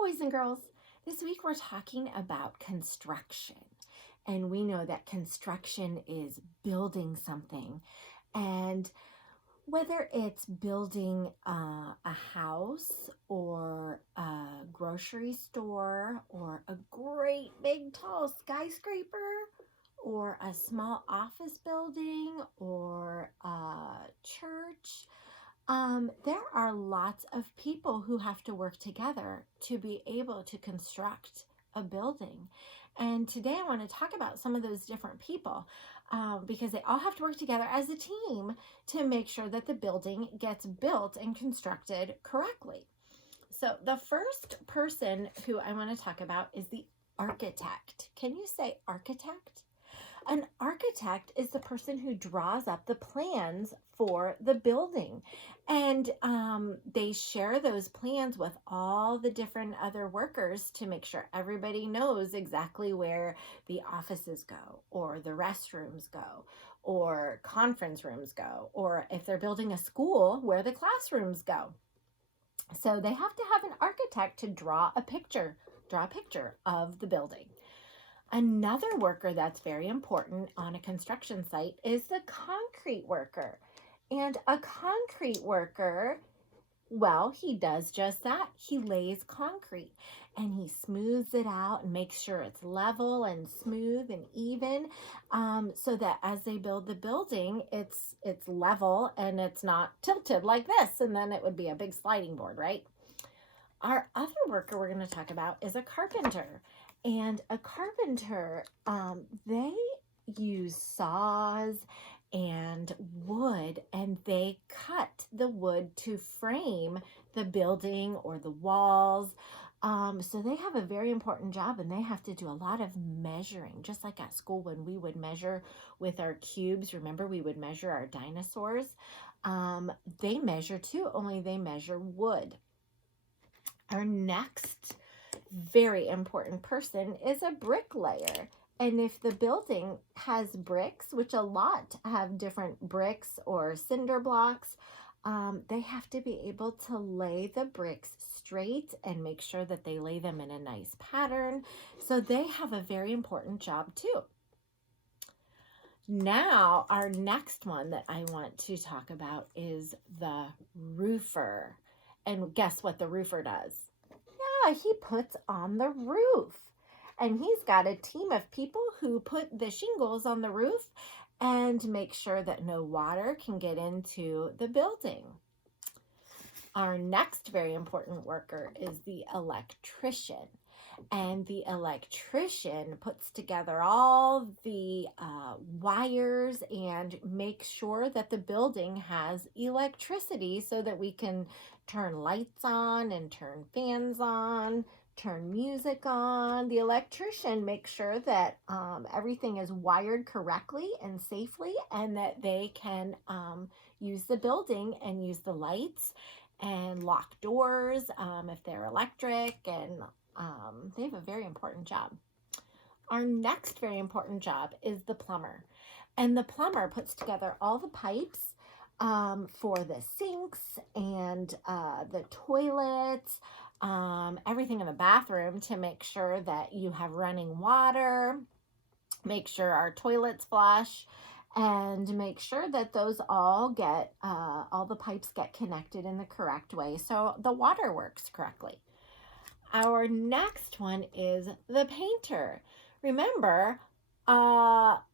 boys and girls. This week we're talking about construction. And we know that construction is building something. And whether it's building a house or a grocery store or a great big tall skyscraper or a small office building or a church, there are lots of people who have to work together to be able to construct a building. And today I want to talk about some of those different people because they all have to work together as a team to make sure that the building gets built and constructed correctly. So the first person who I want to talk about is the architect. Can you say architect? An architect is the person who draws up the plans for the building. And they share those plans with all the different other workers to make sure everybody knows exactly where the offices go, or the restrooms go, or conference rooms go, or if they're building a school, where the classrooms go. So they have to have an architect to draw a picture of the building. Another worker that's very important on a construction site is the concrete worker. And a concrete worker, well, he does just that. He lays concrete and he smooths it out and makes sure it's level and smooth and even, so that as they build the building, it's level and it's not tilted like this, and then it would be a big sliding board, right? Our other worker we're going to talk about is a carpenter. And a carpenter, they use saws and wood, and they cut the wood to frame the building or the walls. So they have a very important job, and they have to do a lot of measuring, just like at school when we would measure with our cubes. Remember, we would measure our dinosaurs. They measure too, only they measure wood. Our next very important person is a bricklayer. And if the building has bricks, which a lot have different bricks or cinder blocks, they have to be able to lay the bricks straight and make sure that they lay them in a nice pattern. So they have a very important job too. Now, our next one that I want to talk about is the roofer. And guess what the roofer does? Yeah, he puts on the roof. And he's got a team of people who put the shingles on the roof and make sure that no water can get into the building. Our next very important worker is the electrician. And the electrician puts together all the wires and makes sure that the building has electricity so that we can turn lights on and turn fans on, turn music on. The electrician makes sure that everything is wired correctly and safely, and that they can use the building and use the lights and lock doors if they're electric, and they have a very important job. Our next very important job is the plumber. And the plumber puts together all the pipes for the sinks and the toilets, everything in the bathroom to make sure that you have running water, make sure our toilets flush, and make sure that those all the pipes get connected in the correct way so the water works correctly. Our next one is the painter. Remember,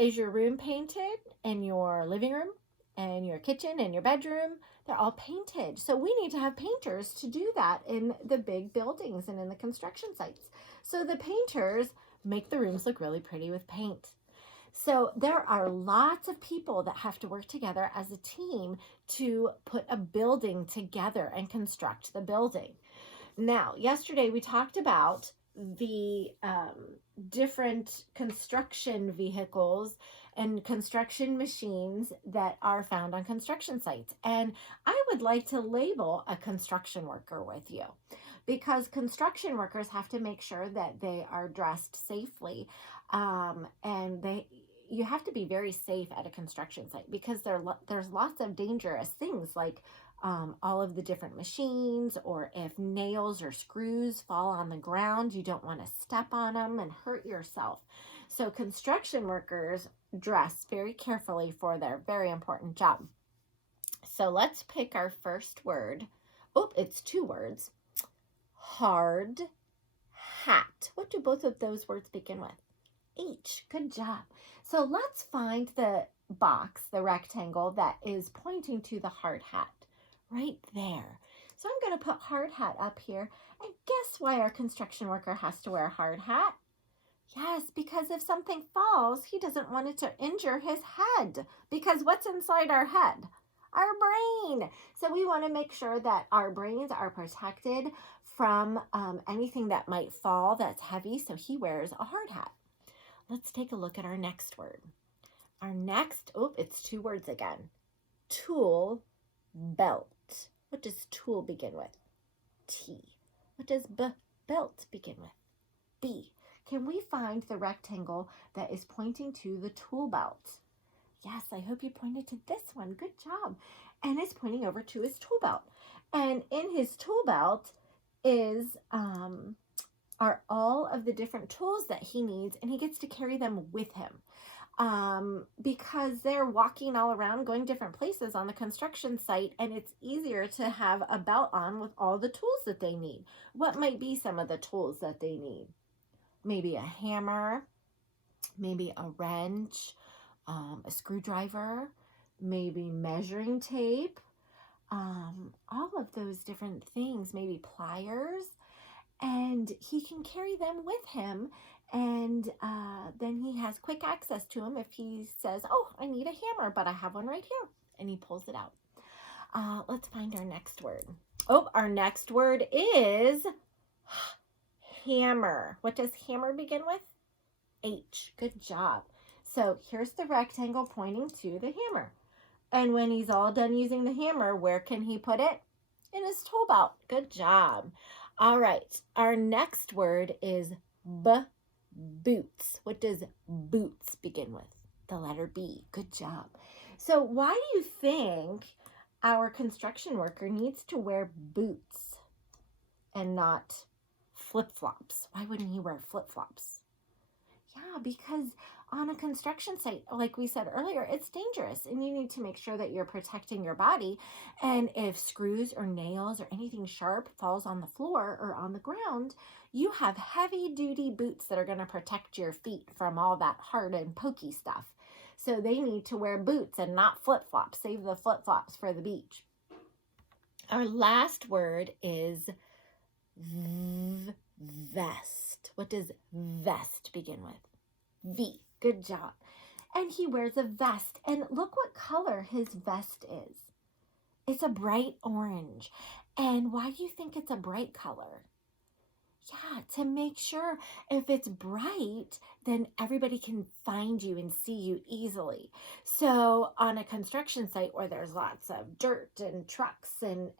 is your room painted, and your living room and your kitchen and your bedroom? They're all painted. So we need to have painters to do that in the big buildings and in the construction sites. So the painters make the rooms look really pretty with paint. So there are lots of people that have to work together as a team to put a building together and construct the building. Now, yesterday we talked about the different construction vehicles and construction machines that are found on construction sites. And I would like to label a construction worker with you, because construction workers have to make sure that they are dressed safely, and you have to be very safe at a construction site, because there's lots of dangerous things like all of the different machines, or if nails or screws fall on the ground, you don't want to step on them and hurt yourself. So construction workers dress very carefully for their very important job. So let's pick our first word. Oh, it's 2 words. Hard hat. What do both of those words begin with? H. Good job. So let's find the box, the rectangle that is pointing to the hard hat right there. So I'm going to put hard hat up here. And guess why our construction worker has to wear a hard hat? Yes, because if something falls, he doesn't want it to injure his head. Because what's inside our head? Our brain. So we want to make sure that our brains are protected from anything that might fall that's heavy. So he wears a hard hat. Let's take a look at our next word. Our next, it's 2 words again. Tool belt. What does tool begin with? T. What does belt begin with? B. Can we find the rectangle that is pointing to the tool belt? Yes, I hope you pointed to this one. Good job. And it's pointing over to his tool belt. And in his tool belt are all of the different tools that he needs, and he gets to carry them with him. Because they're walking all around, going different places on the construction site, and it's easier to have a belt on with all the tools that they need. What might be some of the tools that they need? Maybe a hammer, maybe a wrench, a screwdriver, maybe measuring tape, all of those different things, maybe pliers, and he can carry them with him. And then he has quick access to them if he says, oh, I need a hammer, but I have one right here. And he pulls it out. Let's find our next word. Oh, our next word is hammer. What does hammer begin with? H. Good job. So here's the rectangle pointing to the hammer. And when he's all done using the hammer, where can he put it? In his tool belt. Good job. All right. Our next word is boots. What does boots begin with? The letter B. Good job. So why do you think our construction worker needs to wear boots and not flip-flops? Why wouldn't he wear flip-flops? Yeah, because on a construction site, like we said earlier, it's dangerous, and you need to make sure that you're protecting your body. And if screws or nails or anything sharp falls on the floor or on the ground, you have heavy-duty boots that are going to protect your feet from all that hard and pokey stuff. So they need to wear boots and not flip-flops. Save the flip-flops for the beach. Our last word is vest. What does vest begin with? V. Good job. And he wears a vest. And look what color his vest is. It's a bright orange. And why do you think it's a bright color? Yeah, to make sure if it's bright, then everybody can find you and see you easily. So on a construction site where there's lots of dirt and trucks and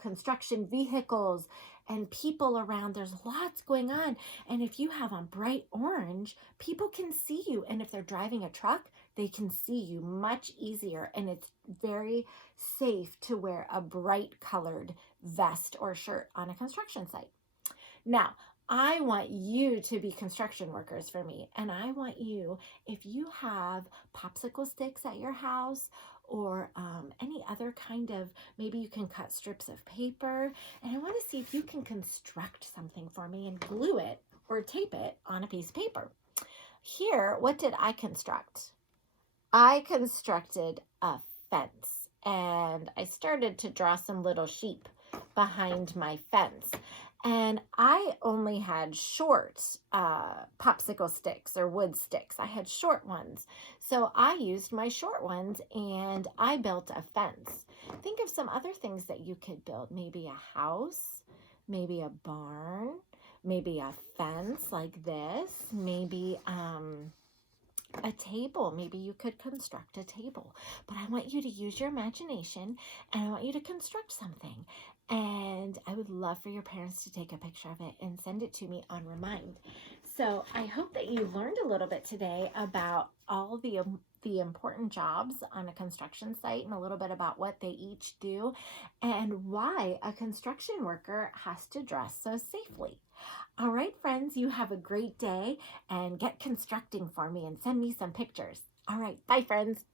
construction vehicles and people around, there's lots going on. And if you have a bright orange, people can see you. And if they're driving a truck, they can see you much easier. And it's very safe to wear a bright colored vest or shirt on a construction site. Now, I want you to be construction workers for me. And I want you, if you have popsicle sticks at your house or any other kind of, maybe you can cut strips of paper. And I want to see if you can construct something for me and glue it or tape it on a piece of paper. Here, what did I construct? I constructed a fence. And I started to draw some little sheep behind my fence. And I only had short popsicle sticks or wood sticks. I had short ones. So I used my short ones and I built a fence. Think of some other things that you could build. Maybe a house, maybe a barn, maybe a fence like this, maybe a table. Maybe you could construct a table. But I want you to use your imagination and I want you to construct something. And I would love for your parents to take a picture of it and send it to me on Remind. So I hope that you learned a little bit today about all the important jobs on a construction site and a little bit about what they each do and why a construction worker has to dress so safely. All right, friends, you have a great day and get constructing for me and send me some pictures. All right, bye, friends.